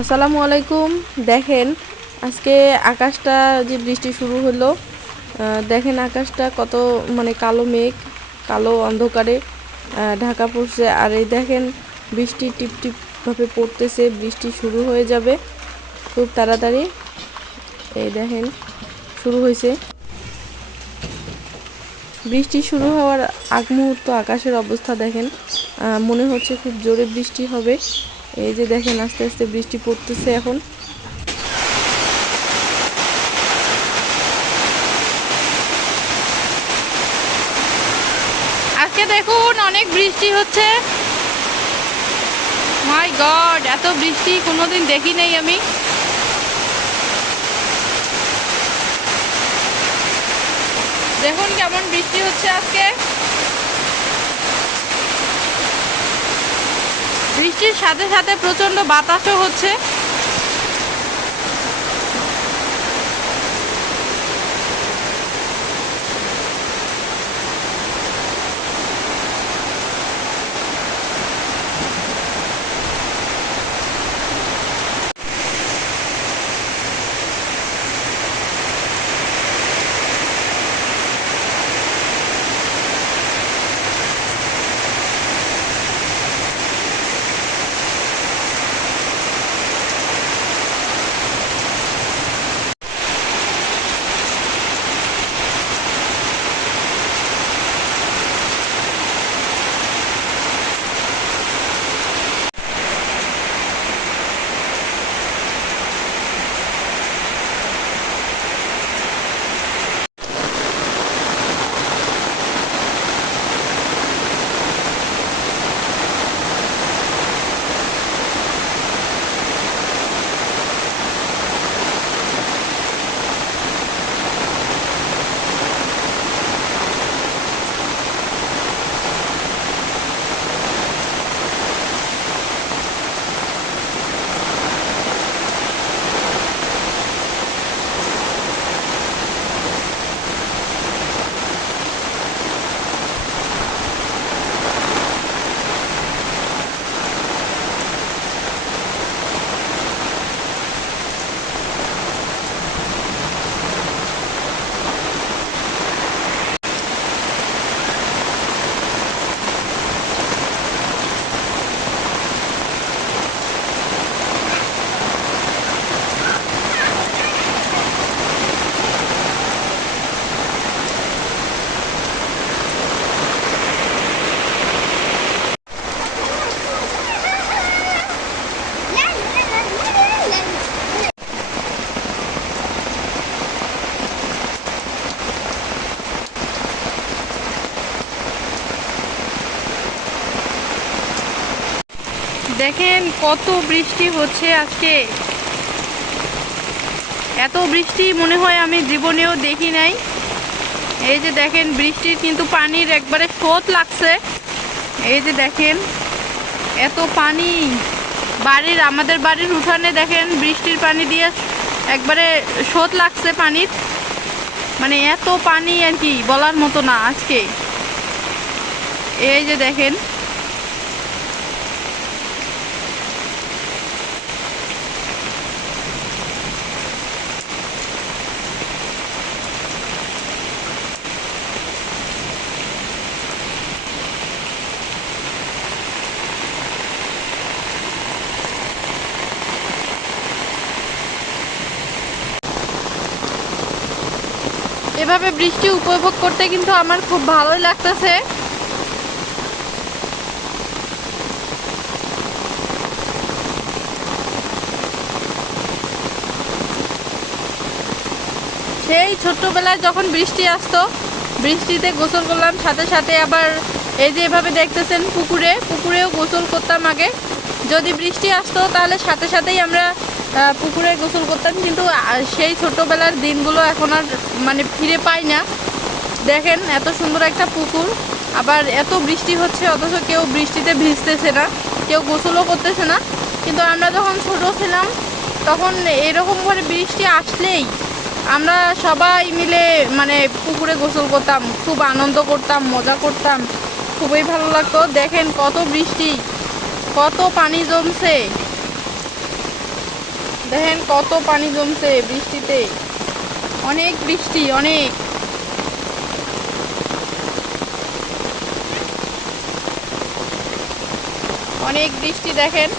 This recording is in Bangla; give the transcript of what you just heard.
আসসালামু আলাইকুম। দেখেন, আজকে আকাশটা যে বৃষ্টি শুরু হলো দেখেন আকাশটা কত মানে কালো মেঘ, কালো অন্ধকারে ঢাকা পড়ছে। আর এই দেখেন, বৃষ্টি টিপ টিপ পড়তেছে, বৃষ্টি শুরু হয়ে যাবে। খুব তাড়াতাড়ি। এই দেখেন, শুরু হয়েছে। বৃষ্টি শুরু হওয়ার আগ মুহূর্ত আকাশের অবস্থা দেখেন মনে হচ্ছে খুব জোরে বৃষ্টি হবে। এই যে দেখেন, আস্তে আস্তে বৃষ্টি পড়তেছে এখন। আজকে দেখুন, অনেক বৃষ্টি হচ্ছে। মাই গড এত বৃষ্টি কোনোদিন দেখি নাই আমি। দেখুন কেমন বৃষ্টি হচ্ছে আজকে। বৃষ্টির সাথে সাথে প্রচণ্ড বাতাসও হচ্ছে। দেখেন কত বৃষ্টি হচ্ছে আজকে। এত বৃষ্টি মনে হয় আমি জীবনেও দেখি নাই। এই যে দেখেন বৃষ্টির কিন্তু পানির একবারে স্রোত লাগছে। এই যে দেখেন, এত পানি। বাড়ির, আমাদের বাড়ির উঠানে দেখেন বৃষ্টির পানি দিয়ে একবারে স্রোত লাগছে পানির। মানে এত পানি আর কি বলার মতো না আজকে। এই যে দেখেন এভাবে বৃষ্টি উপভোগ করতে কিন্তু আমার খুব ভালোই লাগতেছে। সেই ছোট্টবেলায় যখন বৃষ্টি আসতো, বৃষ্টিতে গোসল করলাম, সাথে সাথে আবার এই যে এভাবে দেখতেছেন পুকুরে, পুকুরেও গোসল করতাম আগে। যদি বৃষ্টি আসতো, তাহলে সাথে সাথেই আমরা পুকুরে গোসল করতাম। কিন্তু সেই ছোটবেলার দিনগুলো এখন আর মানে ফিরে পাই না। দেখেন, এত সুন্দর একটা পুকুর। আবার এত বৃষ্টি হচ্ছে, অথচ কেউ বৃষ্টিতে ভিজতেছে না, কেউ গোসলও করতেছে না। কিন্তু আমরা যখন ছোট ছিলাম, তখন এরকম করে বৃষ্টি আসলেই আমরা সবাই মিলে মানে পুকুরে গোসল করতাম। খুব আনন্দ করতাম, মজা করতাম। খুবই ভালো লাগতো। দেখেন, কত বৃষ্টি। কত পানি জমছে? দেখেন কত পানি জমছে বৃষ্টিতে। অনেক বৃষ্টি অনেক। অনেক বৃষ্টি দেখেন।